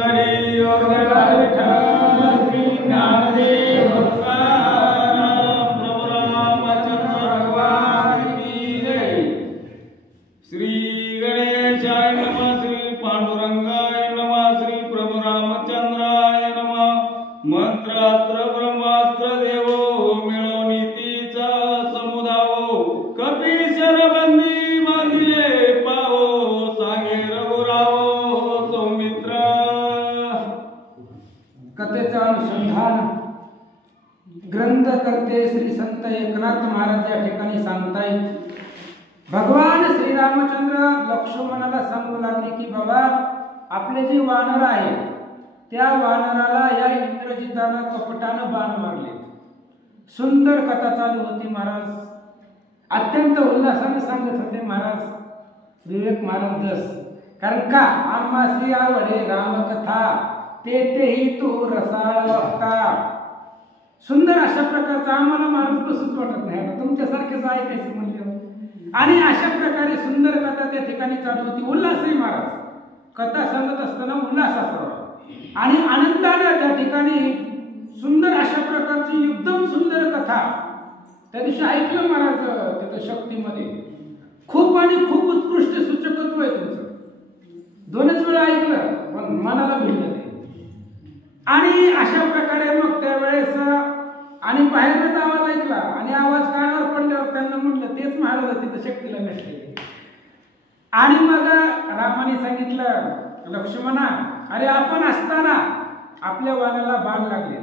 मंडळी और विठ्ठल श्री ज्ञानदेव तुकाराम प्रभु रामचंद्र भगवान की जय। श्री गणेशाय नमः, श्री पांडुरंगाय नमः, श्री प्रभु रामचंद्राय नमः। मंत्रास्त्र ब्रह्मास्त्र देवो मिळो नीतीचा समुदावो, कपीशर बंदी बांधिले पावो, सांगे रघुरावो सौमित्र। कथेचं अनुसंधान ग्रंथकर्ते श्री संत एकनाथ महाराज या ठिकाणी सांगतायत। भगवान श्री रामचंद्र लक्ष्मणाला सांगू लागले की बाबा, आपले जे वानर आहेत त्या वानराला या इंद्रजितानं कपटानं बाण मारले। सुंदर कथा चालू होती महाराज, अत्यंत उल्हासाने सांगत होते महाराज विवेक महाराज दस। कारण का आम्हासी आवडे रामकथा, तेही तू रसाळ वक्ता। सुंदर अशा प्रकारचा आम्हाला महाराज बसूच वाटत नाही, तुमच्यासारखेच ऐकायचं म्हणजे। आणि अशा प्रकारे सुंदर कथा त्या ठिकाणी चालू होती। उल्हासही महाराज कथा सांगत असताना उल्हास असावा आणि आनंदाने त्या ठिकाणी सुंदर अशा प्रकारची एकदम सुंदर कथा त्या दिवशी ऐकलं महाराज। तिथं शक्तीमध्ये खूप आणि खूप उत्कृष्ट सूचकत्व आहे तुमचं। दोनच वेळा ऐकलं पण मनाला भिडलं ते। आणि अशा प्रकारे मग त्यावेळेस आणि बाहेरच आवाज ऐकला आणि आवाज कानावर पडल्यावर त्यांना म्हटलं तेच महाराज तिथं शक्तीला भेटले। आणि मग रामाने सांगितलं, लक्ष्मणा अरे आपण असताना आपल्या वाण्याला बाण लागले,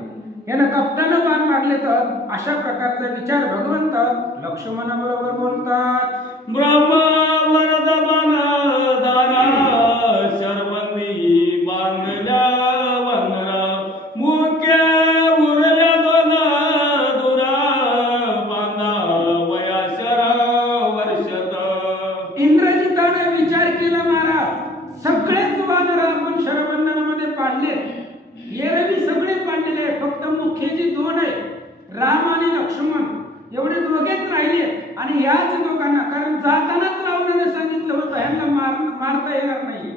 यानं कपटानं बाण मारले, तर अशा प्रकारचा विचार भगवंत लक्ष्मणाबरोबर बोलतात। ब्रह्म वरद बाण दारा, शरबंदी बांधल्या वनरा, मुख्य उरल्या दोन दुरा, बांधा वया शरा वर्षत। इंद्रजिताने विचार केला महाराज, सगळेच वानर आपण शरबंधनामध्ये पाडले, एरवी सगळे पाडलेले, फक्त मुख्य जी दोन आहे राम आणि लक्ष्मण एवढे दोघेच राहिले। आणि याच दोघांना कारण जातानाच रावणाने सांगितलं होतं ह्यांना मारता येणार नाही,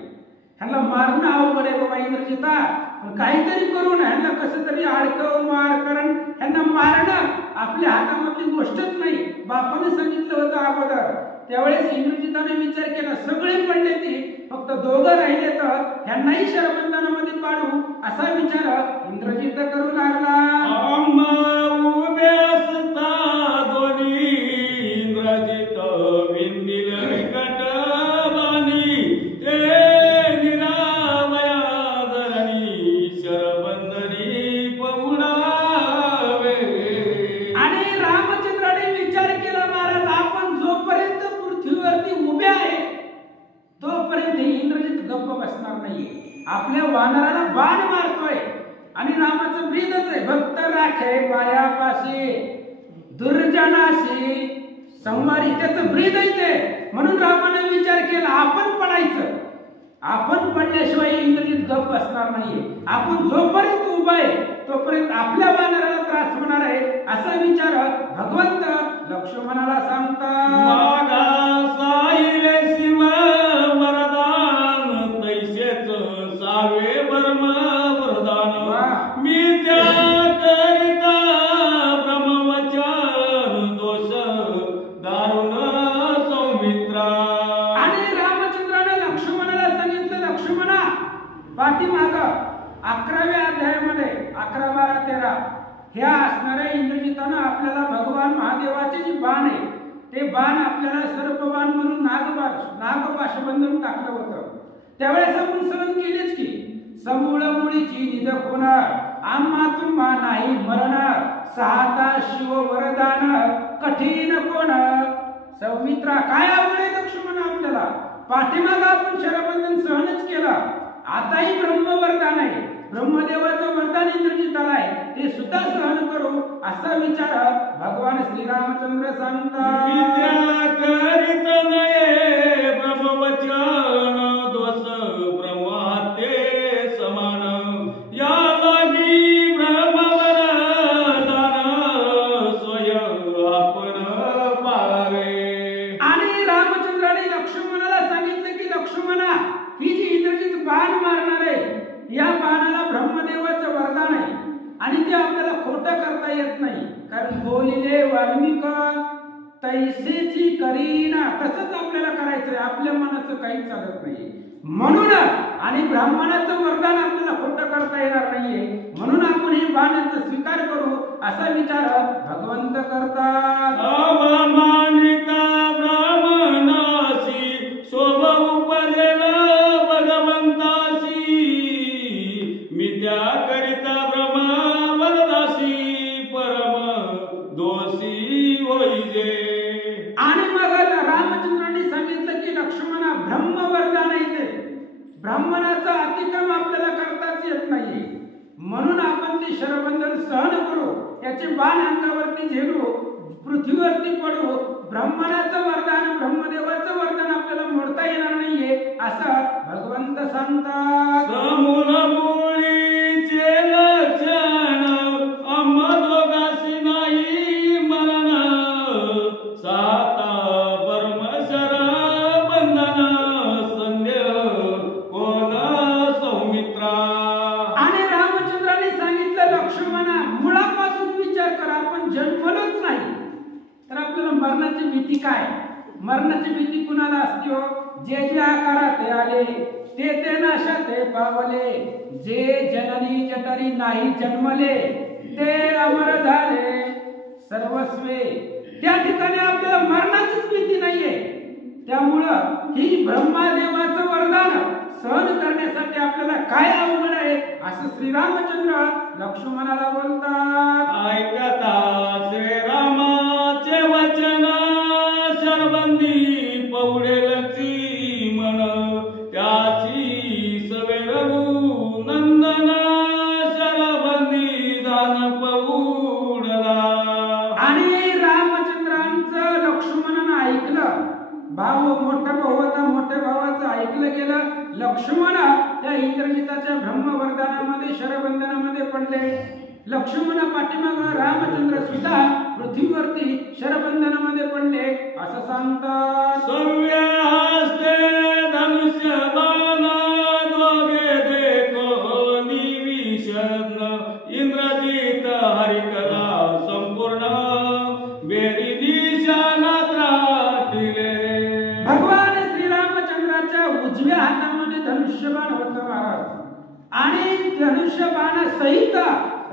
ह्यांना मारणं अवघड आहे बाबा इंद्रजिता, पण काहीतरी करून ह्यांना कसं तरी अडकव मार, कारण ह्यांना मारणं आपल्या हातामधली गोष्टच नाही, बापाने सांगितलं होतं अगोदर। त्यावेळेस इंद्रजिताने विचार केला सगळे पडले ती, फक्त दोघं राहिले तर ह्यांनाही शरबंधनामध्ये पाडू असा विचार इंद्रजित करू लागला। उभे असता दोन्ही इंद्रजित विंदिल विकट बाणी, ते निरावया धरणी शरबंधनी पहुडावे। आणि रामचंद्राने विचार केला महाराज, आपण जोपर्यंत पृथ्वीवरती उभे आहे तोपर्यंत इंद्रजित गप्प बसणार नाहीये, आपल्या वानराला बाण मारतोय। आणि रामाचं ब्रीदच आहे, भक्त राखे पायापाशी दुर्जनाशी संवारी, त्याचं ब्रीद आहे ते। म्हणून रामाने विचार केला आपण पडायचं, आपण पडल्याशिवाय इंद्रजित गप्प बसणार नाहीये, आपण जोपर्यंत उभा आहे तोपर्यंत आपल्या वानराला त्रास होणार आहे असा विचार भगवंत लक्ष्मणाला सांगतात। शिव वरदान तैसेच सावे ब्रह्म वरदान, मी त्या करिता ब्रह्मवचन दोष दारुण सौमित्रा। आणि रामचंद्राने लक्ष्मणाला सांगितलं, लक्ष्मणा पाठीमाग 11व्या अध्यायामध्ये 11, 12, 13 ह्या असणाऱ्या इंद्रजितानं आपल्याला भगवान महादेवाचे जे बाण आहे ते बाण आपल्याला सर्पबाण म्हणून नागपाशबंधन टाकलं होतं। त्यावेळेस आपण सहन केलेच की समूळ मुळीची निज होणार, आम्हा तुम्हा नाही मरणार, सहाता शिव वरदान कठीण कोण। सौमित्रा काय आवडे लक्ष्मण आपल्याला, पाठीमाग आपण शरबंधन सहनच केला, आताही ब्रह्मवरदान आहे, ब्रह्मदेवाचं वरदान इंद्रजिताला आहे, ते सुद्धा सहन करू असा विचार भगवान श्रीरामचंद्र सांगतात। विद्या करीत नये ब्रह्मवचन दोष ब्रह्माते समान, या लागी ब्रह्मवरदान स्वयं आपण पाळावे। आणि रामचंद्राने लक्ष्मणाला सांगितलं की लक्ष्मणा ही जी इंद्रजित बाण मारणार आहे या नाही आणि ते आपल्याला खोटं करता येत नाही, कारण बोलिले वाल्मिक तैसेची करीना, तसंच आपल्याला करायचंय, आपल्या मनाचं काही चालत नाही. म्हणून आणि ब्राह्मणाचं वरदान आपल्याला खोटं करता येणार नाहीये, म्हणून आपण हे बाणांचा स्वीकार करू असा विचार भगवंत करतात. अवमानिता ब्राह्मणासी शोभ उपजेल भगवंतासी, मी त्या करिता ब्रह्म वददासी परम दोषी होईजे. आणि मग रामचंद्रांनी सांगितलं की लक्ष्मणा ब्रह्म वरदान येते, ब्राह्मणाचा अतिक्रम आपल्याला करताच येत नाही, म्हणून आपण ते शरबंधन सहन करू, याचे बाण अंगावरती झेलू, पृथ्वीवरती पडू. ब्राह्मणाचं वरदान ब्रह्मदेवाचं वरदान आपल्याला मोडता येणार नाहीये असं भगवंत सांगतात. समूल मुळीचे लक्षण अंमदोगासी नाही मरण, साता परमेश्वर बंधन संध्य कोण सौमित्रा. आणि रामचंद्राने सांगितलं लक्ष्मणा मुळापासून विचार करा, आपण जन्मलोच नाही तर आपल्याला मरणाची भीती काय? मरणाची भीती कुणाला असते हो? जे जे आकारात आले ते ते नाशाते पावले, जे जननी जठरी नाही जन्मले ते अमर झाले सर्वस्वे. त्या ठिकाणी आपल्याला मरणाचीच भीती नाहीये, त्यामुळं ही ब्रह्मदेवाचं वरदान सहन करण्यासाठी आपल्याला काय अवघड आहे असं श्रीरामचंद्र लक्ष्मणाला बोलतात. ऐकता श्रीरामाचे वचन शरबंदी पौडेल मन, त्याची सवे रघुनंदन शरबंदी दान पौडला. आणि रामचंद्रांचं लक्ष्मणानं ऐकलं, भाऊ मोठा भाऊ होता, मोठ्या भावाचं ऐकलं गेलं. लक्ष्मण त्या इंद्रजिताच्या ब्रह्मवरदानामध्ये शरबंधनामध्ये पडले. लक्ष्मण पाठीमाग रामचंद्र सुद्धा पृथ्वीवरती शरबंधनामध्ये पडले असं सांगतात. सव्य हस्ते धनुष्य बाण दोघे देखो निविषण, इंद्रजित हरिकला संपूर्ण बेरी निशाणात राहिलेले. भगवान श्रीरामचंद्राच्या उजव्या हातामध्ये धनुष्यबाण होतं महाराज, आणि धनुष्यबाण सहित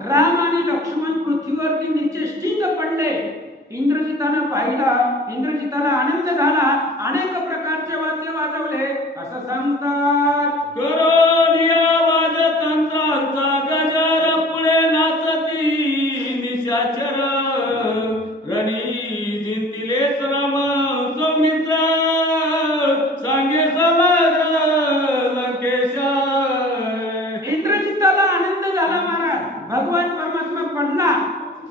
राम आणि लक्ष्मण पृथ्वीवरती निश्चित पडले. इंद्रजितानं पाहिलं, इंद्रजिताला आनंद झाला, अनेक प्रकारचे वाद्य वाजवले असं सांगतात. करोनी आवाज तंत्रांचा गजर पुढे नाचती निशाचर, रणी जिंतिले श्रम सौमित्र सांगे समग्र लंकेशा. इंद्रजिताला आनंद झाला महाराज, भगवान परमात्मा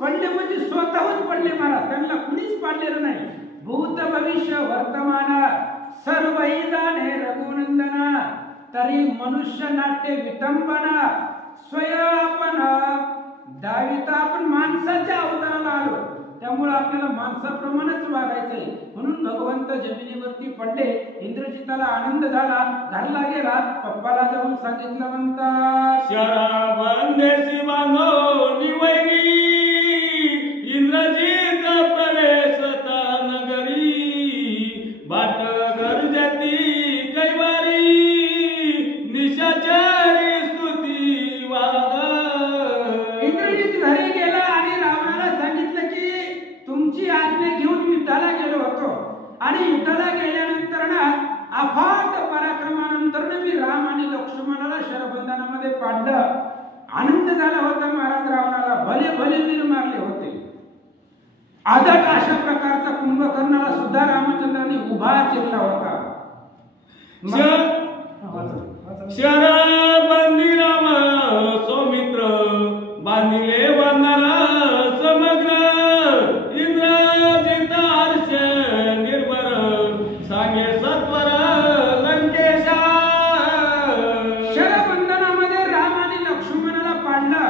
पडले म्हणजे स्वतःहून पडले महाराज, त्यांना कुणीच पाडलेलं नाही. भूत भविष्य वर्तमान सर्वही जाणे रघुनंदना, तरी मनुष्य नाट्य विटंबना स्वयं आपण दाविता, आपण माणसाच्या अवताराला आलो, त्यामुळे आपल्याला माणसाप्रमाणेच वागायचंय. म्हणून भगवंत जमिनीवरती पडले. इंद्रजिताला आनंद झाला, घरला गेला, पप्पाला जाऊन सांगितलं म्हणतात. शराबंदेसी बांधो निवैरी, इंद्रजित प्रवेशता नगरी, बाट गरजती कैवारी निशाचरी स्तुती वाद. इंद्रजित घरी गेला आणि रावणाला सांगितलं की तुमची आज्ञा घेऊन युद्धाला गेलो होतो, आणि युद्धाला गेल्यानंतर ना अफाट पराक्रमानंतर मी राम आणि लक्ष्मणाला शरबंधनामध्ये पाडलं. आनंद झाला होता महाराज रावणाला, भले भले वीर मारले होते. आदट अशा प्रकारचा कुंभकर्णाला सुद्धा रामचंद्रांनी उभा चिरला होता. शरबंदी राम सौमित्र बांधिले वंदना समग्र, इंद्रजित हर्ष निर्भर सांगे सत्वर लंकेशा. शरबंधनामध्ये राम आणि लक्ष्मणाला पाडलं.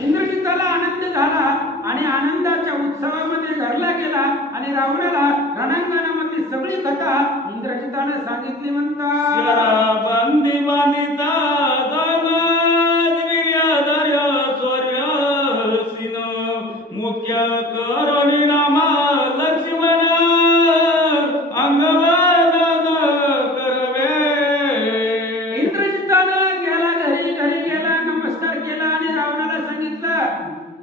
इंद्रजिताला आनंद झाला आणि आनंदाच्या उत्सवामध्ये घरला गेला, आणि रावणाला रणांगणामधली सगळी कथा इंद्रजिताने सांगितली म्हणतात. शरबंदी बांधिता दान वीर्यधर्य स्वर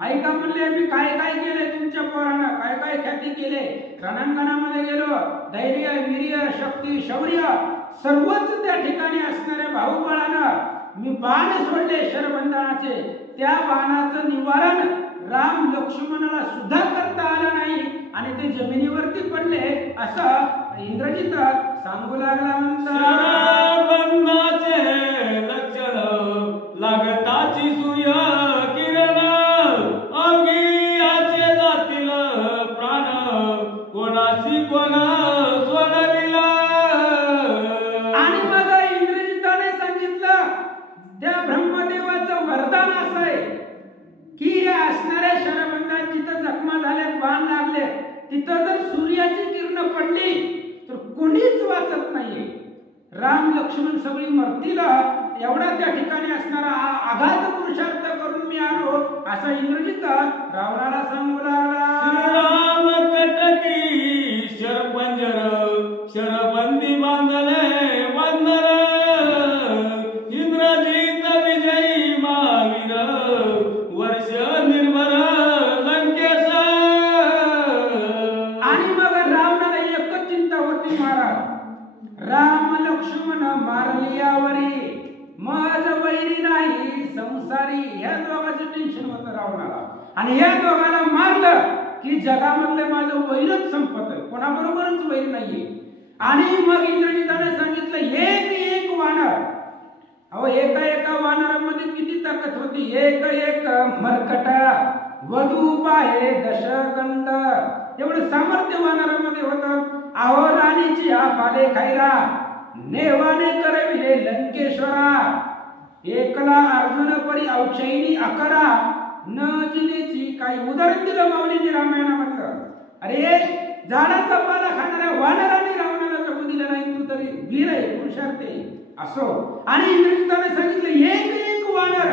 ऐका म्हणले मी काय काय केले तुमच्या पोरांना, काय काय ख्याती केले, रणांगणामध्ये गेलो, धैर्य वीर्य शक्ती शौर्य सर्वच त्या ठिकाणी असणाऱ्या भाऊबळानं मी बाण सोडले शरबंधनाचे, त्या बाणाचं निवारण राम लक्ष्मणाला सुद्धा करता आलं नाही आणि ते जमिनीवरती पडले असं इंद्रजित सांगू लागला. शरबंधाचे लक्षण लागताची सूर्य किरण, अवघियाचे जातील प्राण, कोणाशी कोण सोडविला. आणि मग इंद्रजिताने सांगितलं त्या ब्रह्मदेवाचं वरदान असं आहे की या असणाऱ्या शरबंधात जिथं जखमा झाल्यात, बाण लागले, तिथं जर सूर्याची किरण पडली तर कोणीच वाचत नाहीये. राम लक्ष्मण सगळी मरतील एवढा त्या ठिकाणी असणारा आघात पुरुषार्थ करून मी आलो असं इंद्रजित रावणाला सांगू लागला. श्रीराम कटकी शरपंजर, शरबंदी बांधले वंदर, इंद्रजित विजयी महावीर, वर्ष निर्भर लंकेश. आणि मग रावणाला एकच चिंता होती महाराज, राम लक्ष्मण मारली यावरी, माझ वैरी नाही संसारी. ह्या दोघांचं टेन्शन होतं रावणाला. आणि या दोघांना मारलं की जगामधले माझं वैरच संपत, कोणाबरोबरच वैर नाहीये. आणि मग इंद्रजिताने सांगितलं एक एक वानर, अहो एका एका वानरामध्ये किती ताकद होती, एक एक मरकट वधूप आहे दशकंड, एवढं सामर्थ्य वानरामध्ये होतं. अहो राणीची हा पाले खायला, नेवाने करविले लंकेश्वरा, एकला अर्जुन परी औक्षयिनी अकरा, न जिनेची काही उदाहरण दिलं माऊलींनी रामायणामधलं. अरे झाडाचा पाला खाणाऱ्या वानराने रावणाला जगू दिलं नाही, तू तरी वीर आहे पुरुषार्थी असो. आणि इंद्रजिताने सांगितलं एक एक वानर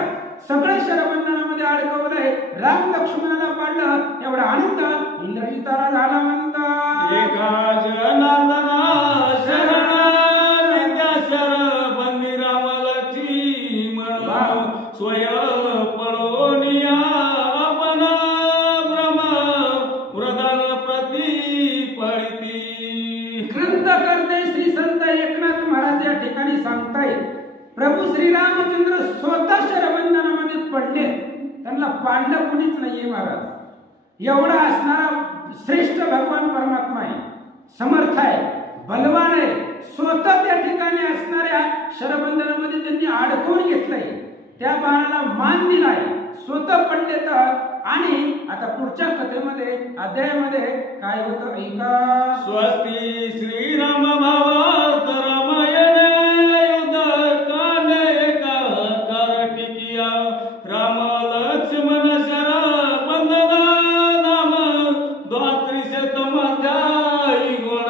सगळं शरबंधनामध्ये अडकवलंय, राम लक्ष्मणाला पाडलं, एवढा आनंद इंद्रजिताला झाला. म्हणतात एका जनार्दना शरण विद्या शरबंदी राम लक्ष्मण, स्वय पळोनिया आपण ब्रह्म प्रधान प्रतिपळती. ग्रंथ करते श्री संत एकनाथ महाराज या ठिकाणी सांगतायत प्रभू श्रीरामचंद्र स्वतः शरबंधनामध्ये पडले, त्यांना पाडलं कुणीच नाहीये महाराज. एवढा असणारा श्रेष्ठ भगवान परमात्मा आहे, समर्थ आहे, बलवान आहे, स्वतः त्या ठिकाणी असणाऱ्या शरबंधनामध्ये त्यांनी अडकवून घेतलंय, त्या बाणाला मान दिलाय, स्वतः पडले तर. आणि आता पुढच्या कथेमध्ये अध्यायामध्ये काय होतं ऐका. स्वस्ती श्रीराम भावार्थ रामायण युद्ध कांडे का टिकिया, राम लक्ष्मण शरबंधन नाम द्वात्रिशतमध्यायी गुण.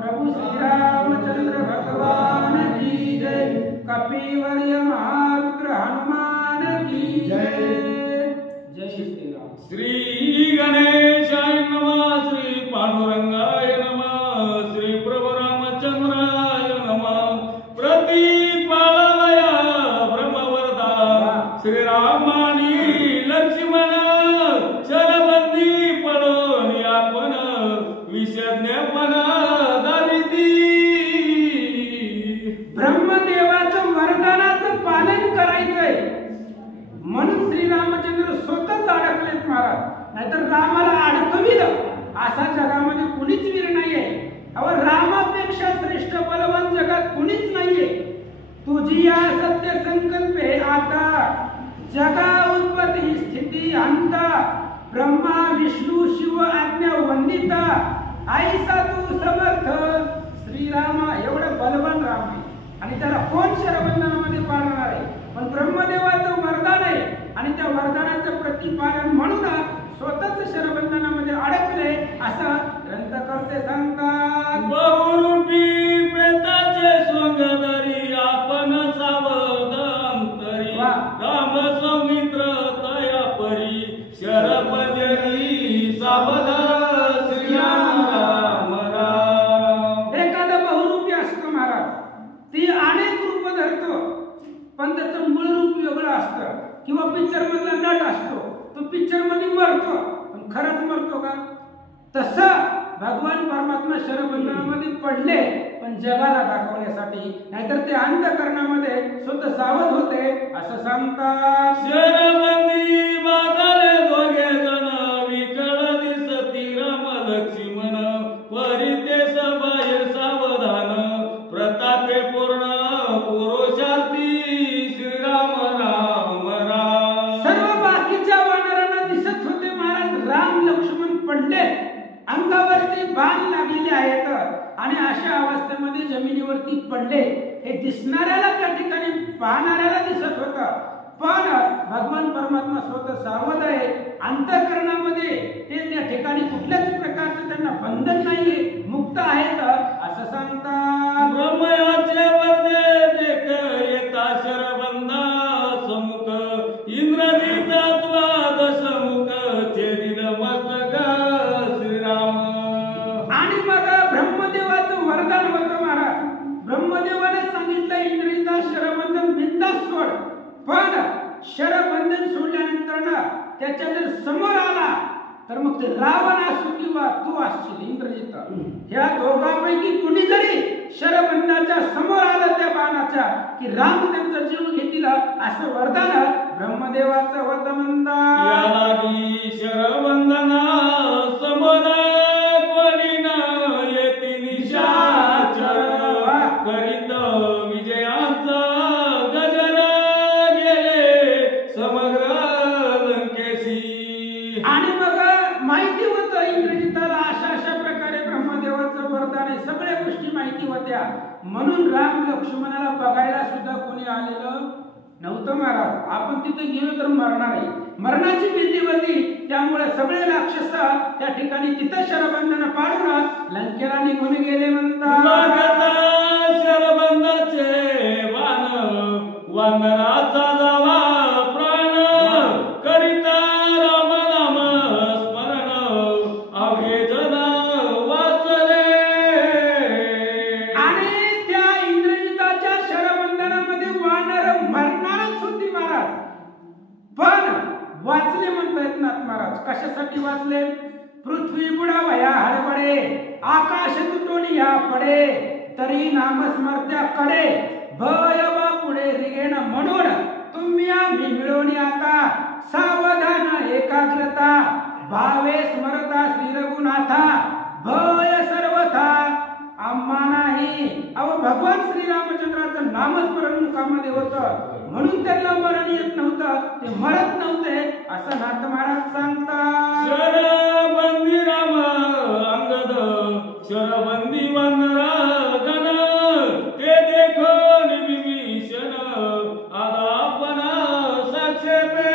प्रभु श्रीरामचंद्र भगवान की जय, कपिवर्य महारुद्र हनुमान की जय. जय श्रीराम. श्री गणेशाय नमः, श्री पांडुरंगाय नमः, श्री प्रभु रामचंद्राय नमः. प्रतिपालय ब्रह्मवरदा श्रीरामानी लक्ष्मण, शरबंदी पळून आपण विषज्ञपण दारिती. ब्रह्मदेवाचं वरदानाचं पालन करायचंय म्हणून श्रीरामचंद्र स्वतःच अडकलेत महाराज, नाहीतर रामाला अडकविलं असा जगामध्ये कुणीच वीर नाहीये. अहो रामापेक्षा श्रेष्ठ बलवान जगात कुणीच नाहीये. तुझी या सत्य संकल्पे आता, जगा उत्पत्ती स्थिती अंत, ब्रह्मा विष्णू शिव आज्ञा वंदिता, आईसा तू समर्थ श्रीरामा. एवढं बलवान राम आहे आणि त्याला कोण शरबंधनामध्ये पाडणार आहे. पण ब्रह्मदेवाचं वरदान आहे आणि त्या वरदानाचं प्रतिपालन म्हणून स्वतःच शरबंधनामध्ये अडकले असं ग्रंथकर्ते सांगतात. बहुरूपी प्रेताचे सोंगधरी आपण सावध अंतरी, राम सौमित्र तया परी, शरपंजरी सावध श्रीराम राम राम. एखादं बहुरूपी असतं महाराज, ती तसं भगवान परमात्मा शरबंधनामध्ये पडले, पण जगाला दाखवण्यासाठी, नाहीतर ते अंतःकरणामध्ये स्वतः सावध होते असं सांगतात. शरबंदी बांधले दोघे जण, विकळ दिसती राम लक्ष्मण, परी ते सबाहेर सावधान, प्रतापे पूर्ण पुरुषार्थी श्रीराम राम राम. सर्व बाकीच्या वानरांना दिसत होते महाराज राम लक्ष्मण पडले, अंगावरती बाण लागलेले आहेत आणि अशा अवस्थेमध्ये जमिनीवरती पडले. हे दिसणाऱ्याला त्या ठिकाणी पाहणाऱ्याला दिसत होतं, पण भगवान परमात्मा स्वतः सावध आहे. अंतःकरणामध्ये ते त्या ठिकाणी कुठल्याच प्रकारचं त्यांना बंधन नाहीये, मुक्त आहेत असं सांगतात. ब्रह्मयाचे वरदे देख येता शरबंधा समुख, इंद्रजिता त्वा दशमुख, छेदिल मस्तक श्रीराम. आणि मग ब्रह्मदेवाचं वरदान होतं महाराज. ब्रह्मदेवाने सांगितलं इंद्रियचा शरबंधन बिंदास सोड, पण शरबंधन सोडल्यानंतर ना त्याच्या जर समोर आला तर मग ते रावण असो किंवा तू असशील इंद्रजित, ह्या दोघांपैकी कुणी जरी शरबंधाच्या समोर आलं त्या बाणाच्या की राम त्यांचा जीव घेतील असं वरदान ब्रह्मदेवाचं होतं म्हणतात. यालागी शरबंधना समोर कोणी न येती निशाचर, करीत विजयांचा गजर गेले समग्र लंकेशी. आणि मग माहिती होतं इंद्रजिताला अशा प्रकारे ब्रह्मदेवाचं वरदान आहे, सगळ्या गोष्टी माहिती होत्या. म्हणून राम लक्ष्मणाला बघायला सुद्धा कोणी आलेलं नव्हतं महाराज. आपण तिथे गेलो तर मरणार आहे, मरणाची भीती होती. त्यामुळे सगळे राक्षस त्या ठिकाणी तिथं शरबंधन पाडून लंकेला निघून गेले म्हणतात. शरबंधाचे बाण वानराचा जावा प्राण, करिता राम नाम स्मरण, अवघे जन वाचले. आणि त्या इंद्रजिताच्या शरबंधनामध्ये वानर मरणारच होती महाराज, पण वाचले म्हणता येत नाथ महाराज. कशासाठी वाचले? पृथ्वी बुडावया हडबडे, आकाश तुटोनिया पडे, तरी नाम स्मरत्या कडे, भय वा पुढे रिगेन म्हणून तुम्ही आम्ही मिळवणी आता, सावधान एकाग्रता, भावे स्मरता श्री रघुनाथा, भय सर्वथा आम्हा नाही. अहो भगवान श्रीरामचंद्राचं नामस्मरण मुखामध्ये होतं, म्हणून त्यांना मरण येत नव्हतं, ते मरत नव्हते असं नाथ महाराज सांगतात. शरबंदी राम अंगद, शरबंदी वानर गण, ते देखून विभीषण आदापन साक्षेपे.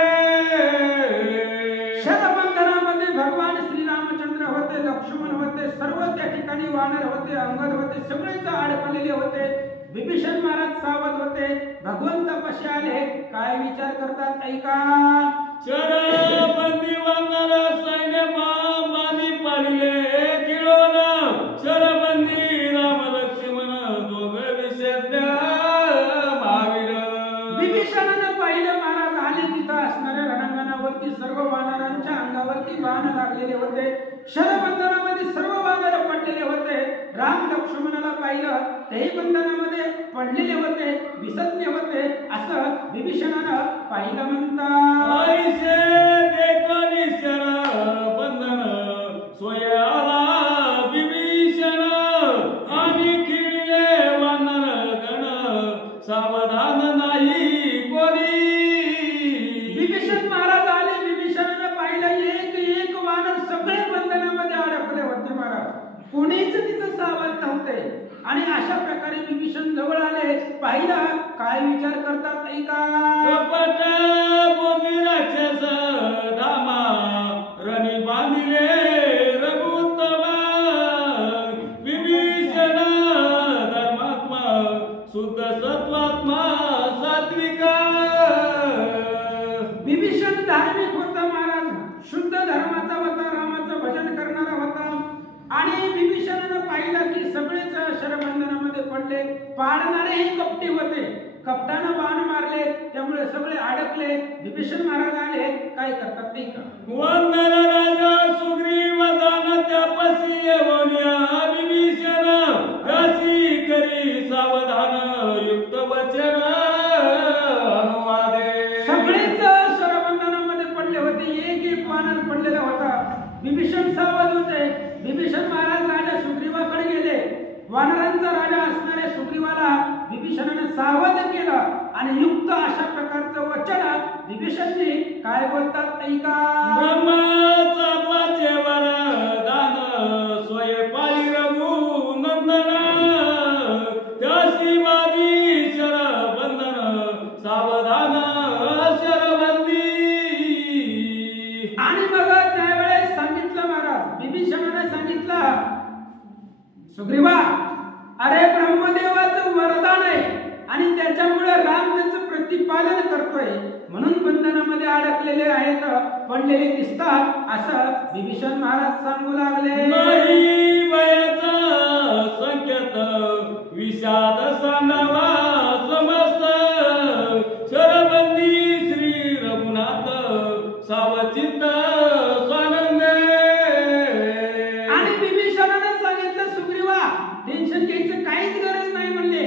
शरबंधनामध्ये भगवान श्रीरामचंद्र होते, लक्ष्मण होते, सर्व त्या ठिकाणी वानर होते, अंगद होते, सगळेच अडकलेले होते. विभीषण महाराज सावध होते. भगवंत कसे आले, काय विचार करतात ऐका. शरबंदी वानर सैन्य बांधी पडले किळोन, शरबंदी राम लक्ष्मण दोघे विषज्ञ महावीर. विभीषणानं पाहिलं महाराज आले, तिथं असणाऱ्या रणांगणावरती सर्व वानरांच्या अंगावरती बाण लागलेले होते. शरबंधनामध्ये सर्व वानर पडलेले होते. राम लक्ष्मणाला पाहिलं, तेही बंधनामध्ये पडलेले होते, विसज्ञ होते असं विभीषणानं पाहिलं म्हणतात. ऐसे देखोनी शरबंधन स्वय आला विभीषण, आणि किडले वानर गण, सावधान नाही कोणी. विभीषण महाराज आले, विभीषणानं पाहिलं एक एक वानर सगळे बंधनामध्ये अडकले होते महाराज, कोणीच तिथं सावध नव्हते. आणि अशा प्रकारे विभीषण जवळ आले, पाहिलं, काय विचार करतात ऐका. कपट बोधी राक्षस धामा, रणी बांधिले रघुत्तमा, विभीषण धर्मात्मा शुद्ध सत्वात्मा सात्विका. विभीषण धार्मिक होता महाराज, शुद्ध धर्माचा होता, रामाचं भजन करणारा होता. आणि विभीषणानं पाहिलं की सगळेच शरबंधनामध्ये पडले, पाडणारेही कपटी होते, कपटानं बाण मारले, त्यामुळे सगळे अडकले. विभीषण महाराज आले, काय करतात ते का. वंदन राजा सुग्रीव वरदान त्यापासी येवोनिया विभीषण त्यासी करी सावधान युक्त वचन अनुवादे. सगळेच शरबंधनामध्ये पडले होते. एक वानर पडलेला होता. विभीषण सावध होते. विभीषण महाराज राजा सुग्रीवाकडे गेले. वानरांचा राजा असणाऱ्या सुग्रीवाला विभीषणाने सावध केलं आणि युक्त अशा प्रकारचं वचन विभीषणजी काय बोलतात ऐका. ब्रह्माचा वाचे वरदान स्वय पायी रघुनंदन त्यासी वादी शरबंधन सावधान शरबंदी. आणि मग त्यावेळेस सांगितलं महाराज विभीषणाने सांगितलं सुग्रीवा अरे ब्रह्मदेवाचं वरदान आहे आणि त्याच्यामुळे राम त्याचं प्रतिपादन करतोय म्हणून बंधनामध्ये अडकलेले आहेत पडलेले दिसतात असं विभीषण महाराज सांगू लागले. नाही वयाचा संकेत विषाद सांगावा समस्त शरबंदी श्री रघुनाथ सावचित्त स्वानंदे. आणि विभीषणाने सांगितलं सुग्रीवा टेन्शन घ्यायचं काहीच गरज नाही म्हणले.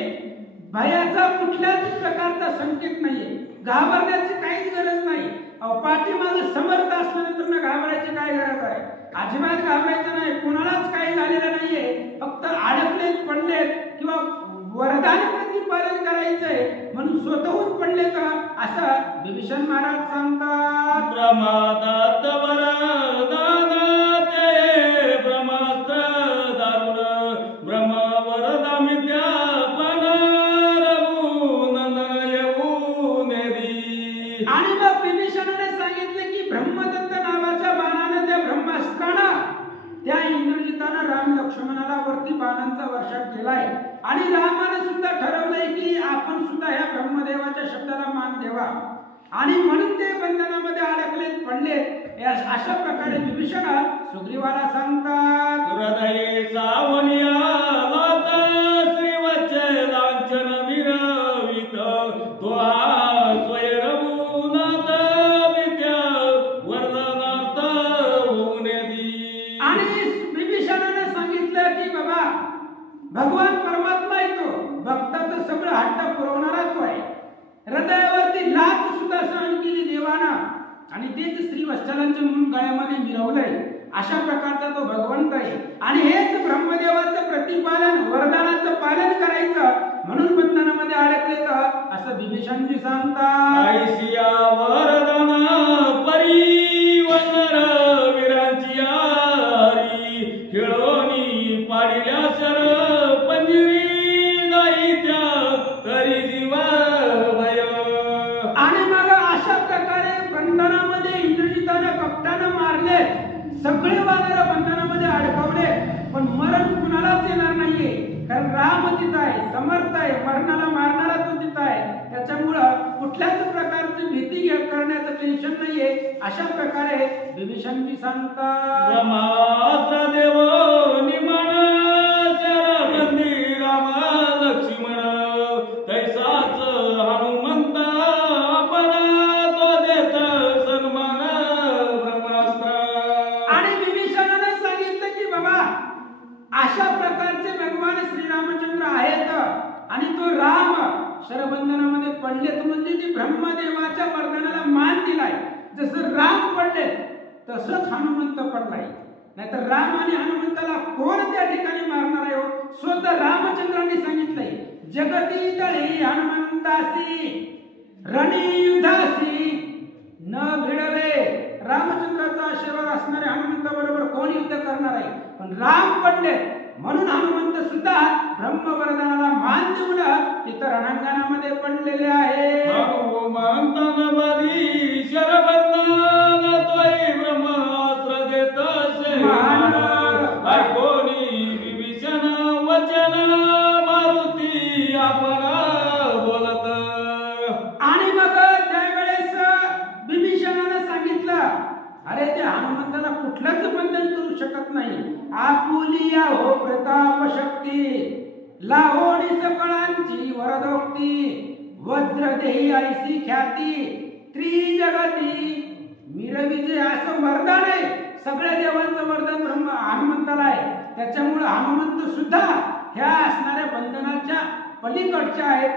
भयाचा कुठल्याच प्रकारचा संकेत नाहीये. घाबरण्याची काहीच गरज नाही. पाठीमागे समर्थ असल्यानंतर घाबरायची काय गरज आहे. अजिबात घाबरायचं नाही. कोणालाच काही झालेलं नाहीये. फक्त अडकलेत पडलेत किंवा वरदान प्रतिपादन करायचंय म्हणून स्वतःहून पडले का असं विभीषण महाराज सांगतात. प्रमादात वरदान ते ब्रह्मास्त्र दारुण ब्रह्म वरदामित्या आणि मग विभीषणाने सांगितले की ब्रह्मदत्त नावाच्या बाणाने त्या ब्रह्मास्त्रानं त्या इंद्रजितानं राम लक्ष्मणाला वरती बाणांचा वर्षाव केलाय आणि रामाने सुद्धा ठरवलंय की आपण सुद्धा या ब्रह्मदेवाच्या शब्दाला मान द्यावा आणि म्हणून ते बंधनामध्ये अडकलेत पडलेत अशा प्रकारे विभीषण सुग्रीवाला सांगतात. हृदये सावनिया लात श्रीवच्चे लांछन विरवित तो स्वय रघुनाथ विद्या वरदानार्थ होऊन दी. आणि विभीषणाने सांगितलं की बाबा भगवान परमात्मा येतो भक्ताचं सगळं हट्ट पुरवणारा तो आहे. हृदयावरती लात सुद्धा सहन केली देवानं आणि तेच श्री वत्सलांच्या म्हणून गळ्यामध्ये मिरवलंय अशा प्रकारचा तो भगवंत आहे. आणि हेच ब्रह्मदेवाचं प्रतिपादन वरदानाचं पालन करायचं म्हणून बंधनामध्ये अडकले असं विभीषणजी सांगतात. ऐशिया वरदान परिवंदन वीरांची यारी खेळोनी पाडिल्या शर पंजरी नाही त्या तरी जीवा भय. आणि मग अशा प्रकारे बंधनामध्ये इंद्रजितानं कपटानं मारले. सगळे वानर बंधनामध्ये अडकवले पण मरण कुणालाच येणार नाहीये कारण राम तिथं आहे समर्थ आहे. मरणाला मारणारा तो तिथं आहे. त्याच्यामुळं कुठल्याच प्रकारची भीती करण्याचं टेन्शन नाहीये अशा प्रकारे विभीषणजी सांगतात. ब्रह्मास्त्र देव निमन शरबंदी राम लक्ष्मण तैसाच हनुमंत आपण तो देत सन्मान ब्रह्मास्त्र. आणि विभीषणाने सांगितलं की बाबा अशा प्रकारचे भगवान श्रीरामचंद्र आहेत आणि तो राम शरबंधनामध्ये पडलेत म्हणजे जी ब्रह्मदेवाच्या वरदानाला मान दिलाय. जसं राम पडले तसंच हनुमंत पडलाय. नाहीतर राम आणि हनुमंताला कोण त्या ठिकाणी मारणार आहे. स्वतः रामचंद्रांनी सांगितलंय जगती तळी हनुमंतासी रणी युद्धासी न भिडवे. रामचंद्राचा आशीर्वाद असणाऱ्या हनुमंताबरोबर कोण युद्ध करणार आहे. पण राम पडले म्हणून हनुमंत सुद्धा ब्रह्मवरदानाला मान देऊन तिथं रणांगणामध्ये पडलेले आहे. हनुमंतानबदी शरबंधन तोय ब्रह्मास्त्र देत ऐकोनी विभीषण वचन मारुती आपण बोलत. आणि मग त्यावेळेस विभीषणाने सांगितलं अरे ते हनुमंताला कुठलंच बंधन करू शकत नाही. आपुलिया हो प्रताप शक्ती लाहोणी सकळांची वरदोक्ती वज्र देही ऐसी ख्याती त्रिजगती मिरविजे असं वरदान आहे सगळ्या देवांचं वरदान हनुमंताला आहे. त्याच्यामुळे हनुमंत सुद्धा ह्या असणाऱ्या बंधनाच्या पलीकडच्या आहेत.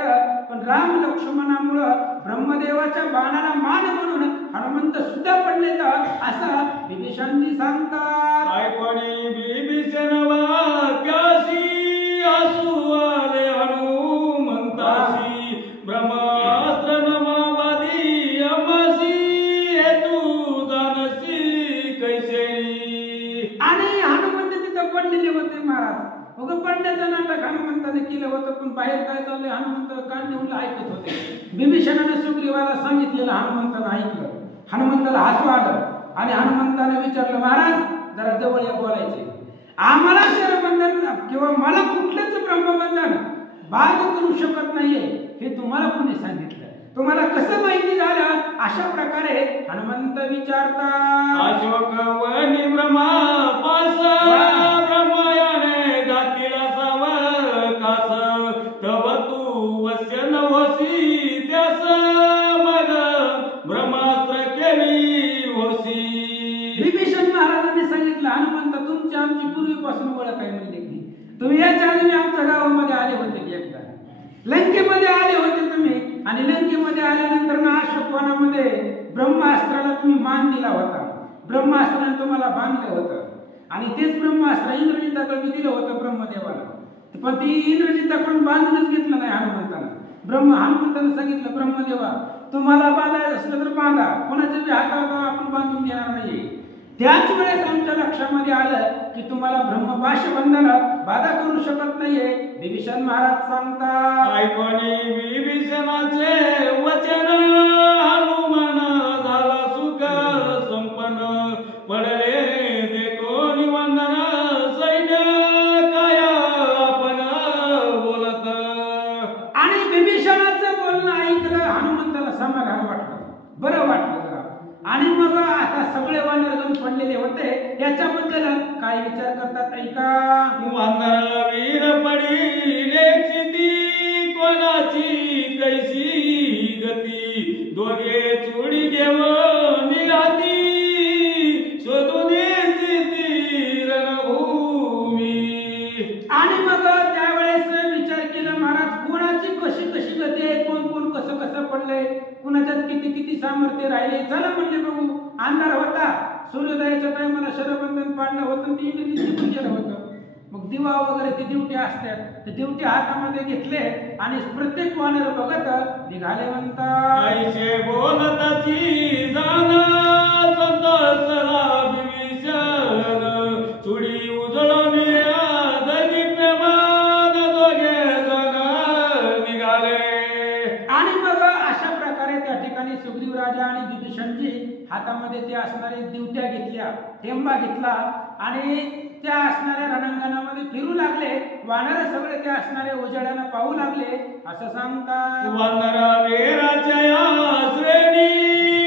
पण राम लक्ष्मणामुळं ब्रह्मदेवाच्या बाणाला मान म्हणून हनुमंत सुद्धा पडले तर असं विभीषणजी सांगतात. ऐकोनी बिभीषण वाक्यासी आसू आले हनुमंतासी ब्रह्मास्त्र नमावादी अमासी हेतू जानसी कैसे. आणि हनुमंत तिथं पडलेले होते महाराज. मग पडण्याचं नाटक हनुमंताने केलं होतं. पण बाहेर काय चाललंय हनुमंत कान नेऊन ऐकत होते. बिभीषणाने सुग्रीवाला सांगितलेलं हनुमंतानं ऐकलं. हनुमंताला हसू आलं आणि हनुमंताने विचारलं, महाराज जरा जवळ या बोलायचे. आम्हाला शरबंधन किंवा मला कुठलंच ब्रह्मबंधन बाध करू शकत नाहीये हे तुम्हाला कोणी सांगितलं, तुम्हाला कसं माहिती झालं. अशा प्रकारे हनुमंत विचारतात. अशोक वनी ब्रह्मा पासा ब्रह्मयाने घातीला सावकास तव तू वस्य नवसी त्यास मग ब्रह्मास्त्र केली होसी. विभीषण महाराजांनी सांगितलं, हनुमंत तुमची आमची पूर्वीपासून ओळख आहे म्हणले की तुम्ही याच्या आधी आमच्या गावामध्ये आले होते की एकदा लंकेमध्ये आले होते तुम्ही. आणि लंकेमध्ये आल्यानंतर ना अशोकवनामध्ये ब्रह्मास्त्राला तुम्ही मान दिला होता. ब्रह्मास्त्राने तुम्हाला बांधलं होतं आणि तेच ब्रह्मास्त्र इंद्रजिताकडे दिलं होतं ब्रह्मदेवाला. पण ती इंद्रजिताकडून बांधूनच घेतलं नाही हनुमंतानं. हनुमंतानं सांगितलं, ब्रह्मदेवा तुम्हाला बांधायचं असलं तर बांधा, कोणाच्या बी हातावर आपण बांधून देणार नाही. त्याच वेळेस आमच्या लक्षामध्ये आलं की तुम्हाला ब्रह्मपाश बंधना बाधा करू शकत नाहीये. विभीषण महाराज सांगतात. ऐकोनी विभीषणाचे वचन हनुमान झाला सुख संपन्न पडले देखोनी वंदन सैन्य काय आपण बोलत. आणि विभीषणाचं बोलणं ऐकलं हनुमंताला समाधान वाटलं, बरं वाटलं जरा. आणि मग आता सगळे वानरगण पडलेले होते. याच्याबद्दल काय विचार करतात ऐका. वानर वीर पडिले चिती कोणाची कैसी गती दोघे चुडी घेऊन निघाती शोधून रणभूमी. आणि मग त्यावेळेस विचार केला महाराज कोणाची कशी कशी गती आहे, कोण कोण कसं कसं पडलंय, कुणाच्यात किती किती सामर्थ्य राहिले. चला म्हणले बघू. अंधार होता, सूर्योदयाच्या टायमाला शरबंधन पाडलं होतं, ती निघून गेलं होतं. मग दिवा वगैरे ती दिवटी असतात, ते दिवटी हातामध्ये घेतले आणि प्रत्येक वानर बघत निघाले. म्हणतात ऐसे बोलताची जाना संतसला विभीषण चुडी उजळून दगी प्रेमान दोघे जण निघाले. आणि मग अशा प्रकारे त्या ठिकाणी सुग्रीव राजा आणि विभीषणजी हातामध्ये ते असणारे दिवट्या घेतल्या, टेंबा घेतला आणि त्या असणाऱ्या रणांगणामध्ये फिरू लागले. वानर सगळे त्या असणाऱ्या उजेडाला पाहू लागले. असं सांगतात. वानर वीराच्या श्रेणी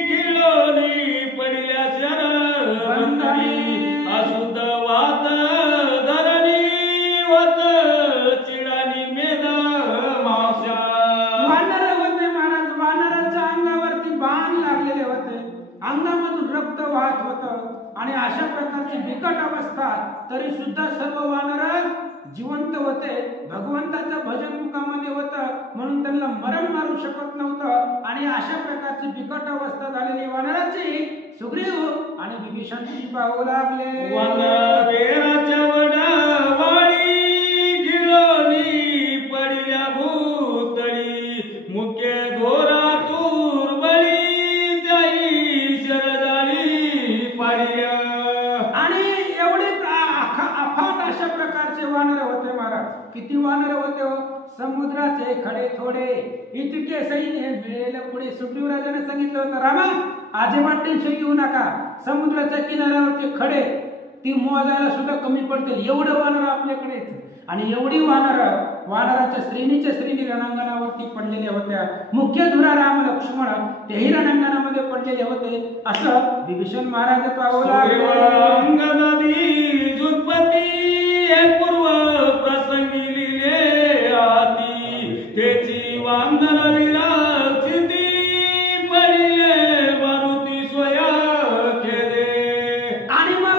खिळोनी पडल्या शरबंधनी अशुद्ध वात धरणी होत चिडानी मेद मावश्या. वानर होते महाराज. वानराच्या अंगावरती बाण लागलेले होते, अंगामधून रक्त वाहत होतं आणि अशा प्रकारची बिकट अवस्था. तरी सुद्धा सर्व वानर जिवंत होते. भगवंताच्या भजन मुखामध्ये होतं म्हणून त्यांना मरण मारू शकत नव्हतं. आणि अशा प्रकारची बिकट अवस्था झालेली वानराची सुग्रीव आणि विभीषणजी पाहू लागले. वानर वीराच्या वडवाळी खिळोनी पडल्या भूतळी मुख्य धोरा तुरबळी त्याई शरजाळी पाडल्या. आणि एवढे अफाट अशा प्रकारचे वानर होते महाराज. किती वानर होते हो. समुद्राचे खडे थोडे इतके सैन्य मिळेल पुढे. सुग्रीव राजाने सांगितलं होतं, रामा अजिबात टेन्शन घेऊ नका, समुद्राच्या किनाऱ्यावरचे खडे ती मोजायला सुद्धा कमी पडतील एवढं वानर आपल्याकडे. आणि एवढी वानराच्या श्रेणीच्या श्रेणी रणांगणावरती पडलेल्या होत्या. मुख्य धुरा राम लक्ष्मण तेही रणांगणामध्ये पडलेले होते. असं विभीषण महाराज पाहू लागले. पूर्व प्रसंगी लिहिले आती त्याची वांदर विराचिती पडिले मारुती स्वया खेदे. आणि मग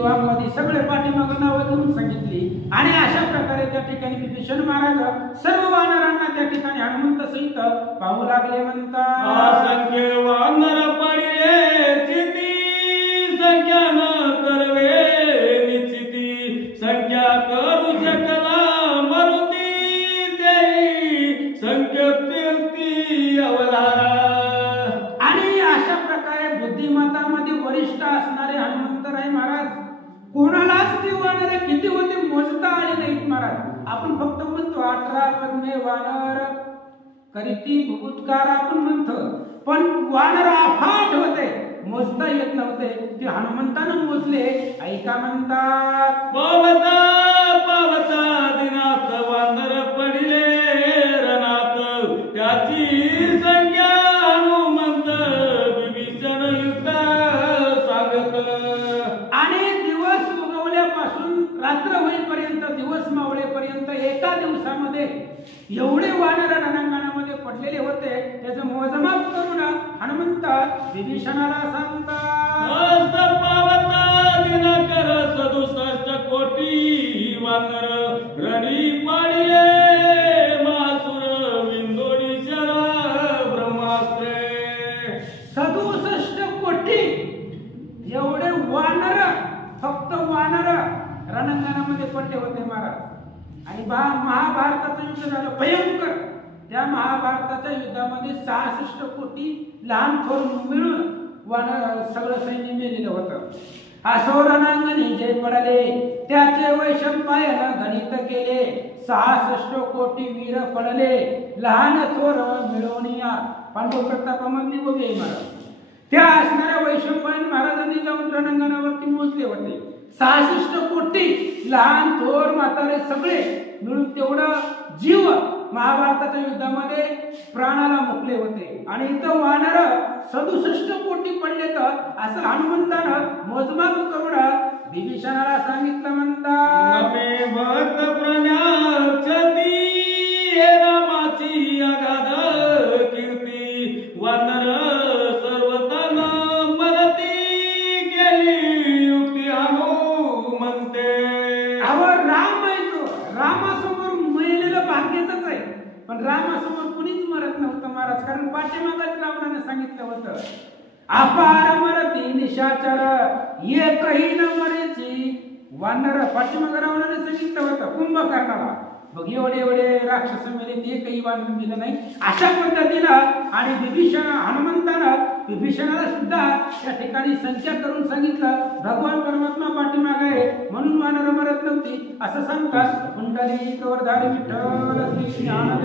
सुग्रीवांमध्ये सगळे पाठीमागं नावं घेऊन सांगितली आणि अशा प्रकारे त्या ठिकाणी विभीषण महाराज सर्व वानरांना त्या ठिकाणी हनुमंत सहित पाहू लागले. म्हणतात असंख्य वानर पडिले चिती, संख्या न करवे निश्चिती, संख्या करू शकला मरुती, तेही संख्य तीर्थी अवधारा. आणि अशा प्रकारे बुद्धिमत्तामध्ये वरिष्ठ असणारे हनुमंतराय महाराज कोणालाच ते वानर किती होते मोजता आले नाहीत महाराज. आपण फक्त म्हणतो 18 पद्मे वानर करीती भूतकार आपण म्हणतो, पण वानर अफाट होते, मोजता येत नव्हते. ते हनुमंतानं मोजले. ऐका म्हणतात पावता पावता दिनात वानर पडिले रणात, त्याची संख्या हनुमंत विभीषण युद्ध सांगत. आणि दिवस उगवल्यापासून रात्र होईपर्यंत, दिवस मावळेपर्यंत एका दिवसामध्ये एवढे वानर रणांगणामध्ये पडलेले होते. त्याचं मोजमाप करून हनुमंत विभीषणाला सांगतात पावता दिनाकर 67 कोटी वानर रणी पाडिले, मासुर विंदोडी शर ब्रह्मास्त्रे. 67 कोटी एवढे वानर, फक्त वानर रणांगणामध्ये पडले होते महाराज. आणि महाभारताचं युद्ध झालं भयंकर. त्या महाभारताच्या युद्धामध्ये 66 कोटी लहान थोर मिळून वानर सगळं सैन्य मेलेलं होतं. असो रणांगणी जे पडले, त्याचे वैशंपायन गणित केले, 66 कोटी वीर पडले, लहान थोर मिळवून या. पांडव प्रतापामधली गोवे महाराज त्या असणाऱ्या वैशंपायन महाराजांनी जाऊन रणांगणावरती मोजले होते. 66 कोटी लहान थोर म्हातारे सगळे मिळून तेवढा जीव महाभारताच्या युद्धामध्ये प्राणाला मुकले होते. आणि इथं वानर 67 कोटी पडले. तर असं हनुमंतानं मोजमाप करून विभीषणाला सांगितलं. म्हणतात नमे भक्त प्रण्याक्षती, हे रामाची अगाध कीर्ती, वानर सर्वतन मरती, गेली युक्ती हनुमंते. अहो राम आहे तो, रामासमोर मेलेलं भाग्याचंच आहे. पण रामासमोर कुणीच मरत नव्हतं महाराज, कारण पाठीमागच रावणाने सांगितलं होतं अपार मरती निशाचर, एकही न मरेची वानर. पाठीमाग रावणाने सांगितलं होतं कुंभकर्णाला, बघ एवढे एवढे राक्षस मेले, एकही वानर मेलं नाही. अशा पद्धतीनं आणि विभीषण हनुमंतानं विभीषणाला सुद्धा त्या ठिकाणी संख्या करून सांगितलं. भगवान परमात्मा पाठीमाग आहे म्हणून वानर मरत नव्हती असं सांगतात. कुंडली कवरधारी विठ्ठल श्री ज्ञान